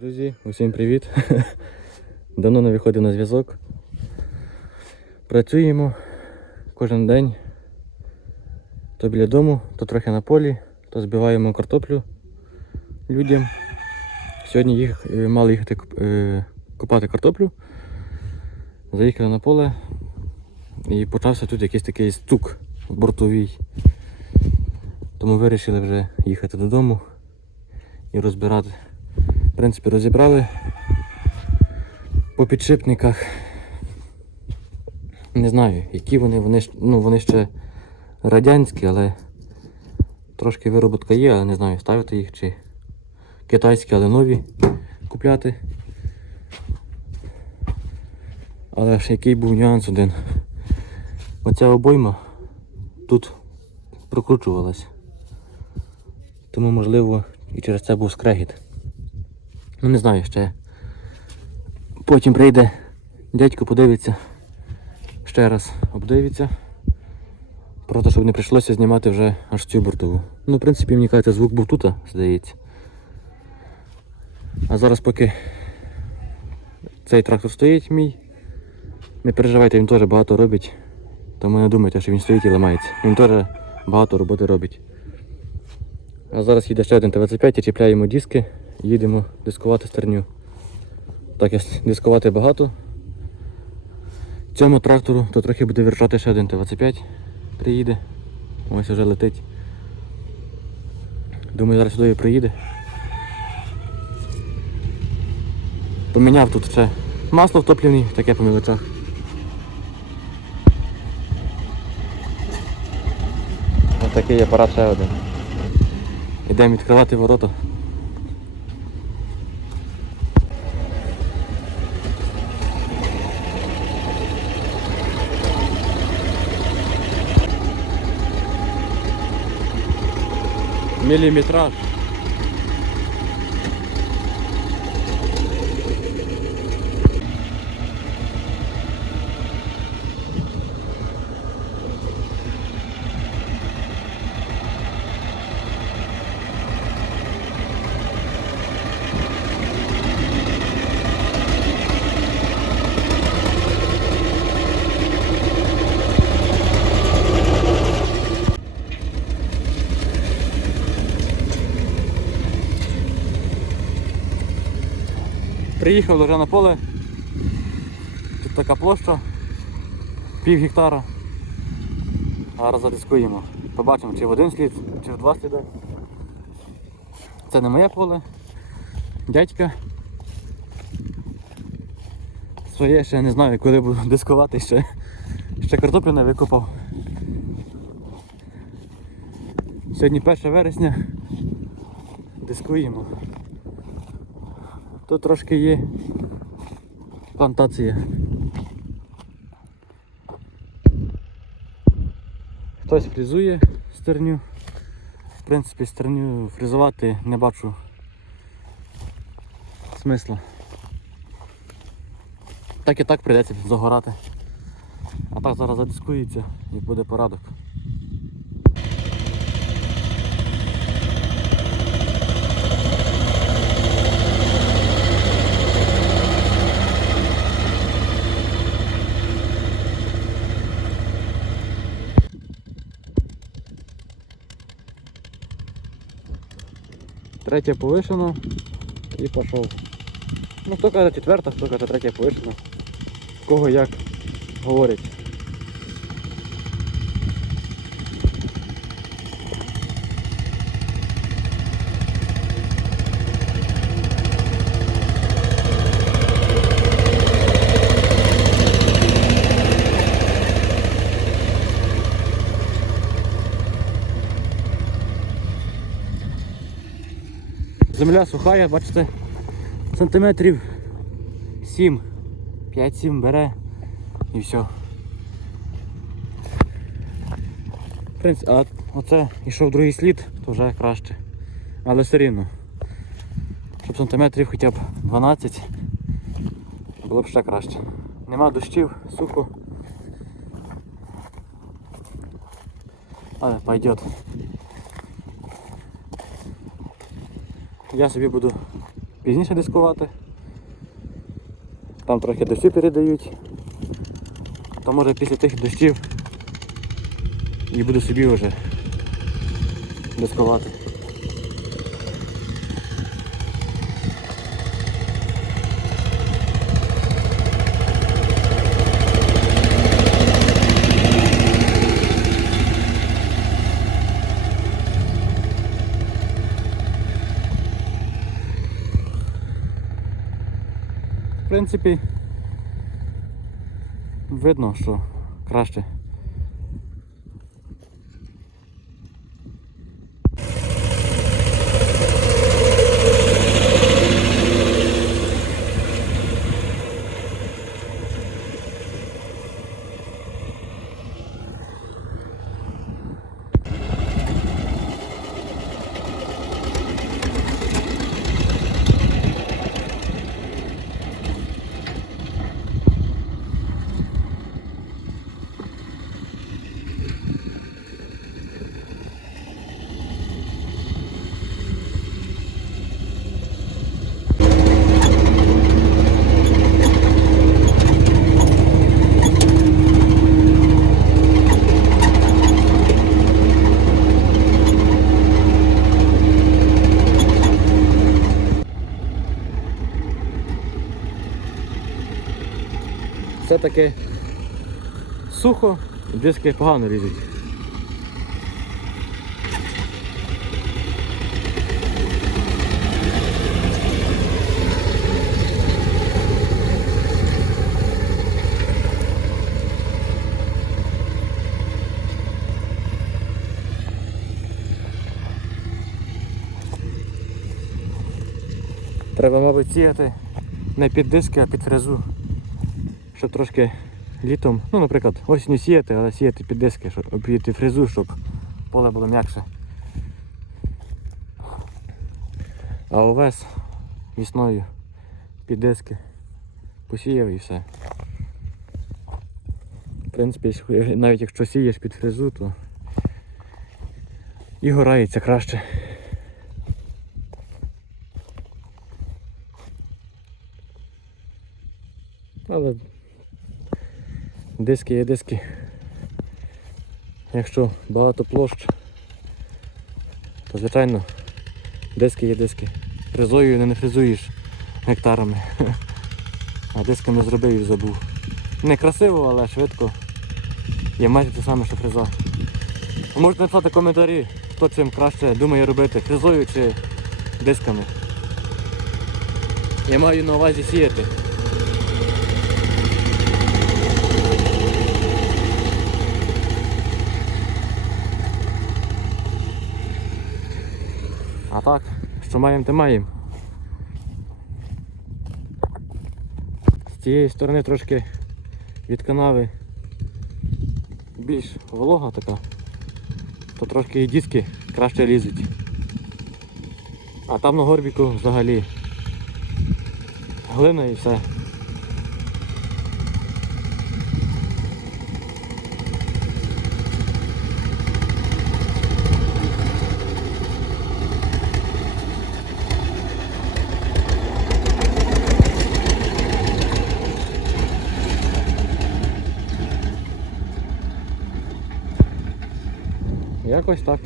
Друзі, усім привіт! Давно не виходив на зв'язок. Працюємо кожен день. То біля дому, то трохи на полі, то збиваємо картоплю людям. Сьогодні їх, е, мали їхати е, купати картоплю. Заїхали на поле і почався тут якийсь такий стук бортовий. Тому вирішили вже їхати додому і розбирати. В принципі, розібрали по підшипниках. Не знаю, які вони, вони, ну, вони ще радянські, але трошки вироботка є, але не знаю, ставити їх чи китайські, але нові купляти. Але ж який був нюанс один. Оця обойма тут прокручувалась. Тому можливо і через це був скрегіт. Ну не знаю ще. Потім прийде дядько, подивиться, ще раз обдивиться. Просто щоб не прийшлося знімати вже аж цю бортову. Ну, в принципі, мені кажеться, звук був тут, здається. А зараз поки цей трактор стоїть мій. Не переживайте, він теж багато робить. Тому не думайте, що він стоїть і ламається. Він теж багато роботи робить. А зараз їде ще один ТВЦ5 і чіпляємо диски, їдемо дискувати стерню. Так, як дискувати багато. Цьому трактору то трохи буде вирішати ще один ТВЦ5. Приїде. Ось вже летить. Думаю, зараз сюди приїде. Поміняв тут ще масло втоплені, таке по мілочах. Ось такий апарат ще один. Йдемо відкривати ворота. Міліметраж. Приїхав вже на поле. Тут така площа, пів гектара. Зараз задискуємо. Побачимо, чи в один слід, чи в два сліди. Це не моє поле. Дядька. Своє ще не знаю, коли буду дискувати ще. Ще картоплю не викопав. Сьогодні 1 вересня. Дискуємо. Тут трошки є плантація. Хтось фрізує стерню. В принципі, стерню фрізувати не бачу смисла. Так і так прийдеться загорати. А так зараз задискується і буде порадок. Третя повишено і пішов. Ну хто каже четверта, хто каже третє повишено. Кого як говорять. Земля сухая, бачите, сантиметрів 7. 5-7 бере і все. В принципі, а оце йшов другий слід, то вже краще. Але все рівно. Щоб сантиметрів хоча б 12 було б ще краще. Нема дощів, сухо. Але пойдет. Я собі буду пізніше дискувати. Там трохи дощі передають. То може після тих дощів і буду собі вже дискувати. В принципі, видно, що краще. Все-таки сухо, диски погано лізуть. Треба, мабуть, сіяти не під диски, а під фрезу. Щоб трошки літом, ну, наприклад, осінню сіяти, але сіяти під диски, щоб об'їти фрезу, щоб поле було м'якше. А овес весною під диски посіяв і все. В принципі, навіть якщо сієш під фрезу, то і горається краще. Але диски є диски. Якщо багато площ, то звичайно диски є диски. Фрезою не, фрезуєш гектарами. А дисками зробив і забув. Не красиво, але швидко. Є майже те саме, що фреза. Можете написати коментарі, хто чим краще думає робити, фрезою чи дисками. Я маю на увазі сіяти. А так, що маємо, те маємо. З цієї сторони трошки від канави більш волога така, то трошки і диски краще лізуть. А там на горбіку взагалі глина і все. Якось так.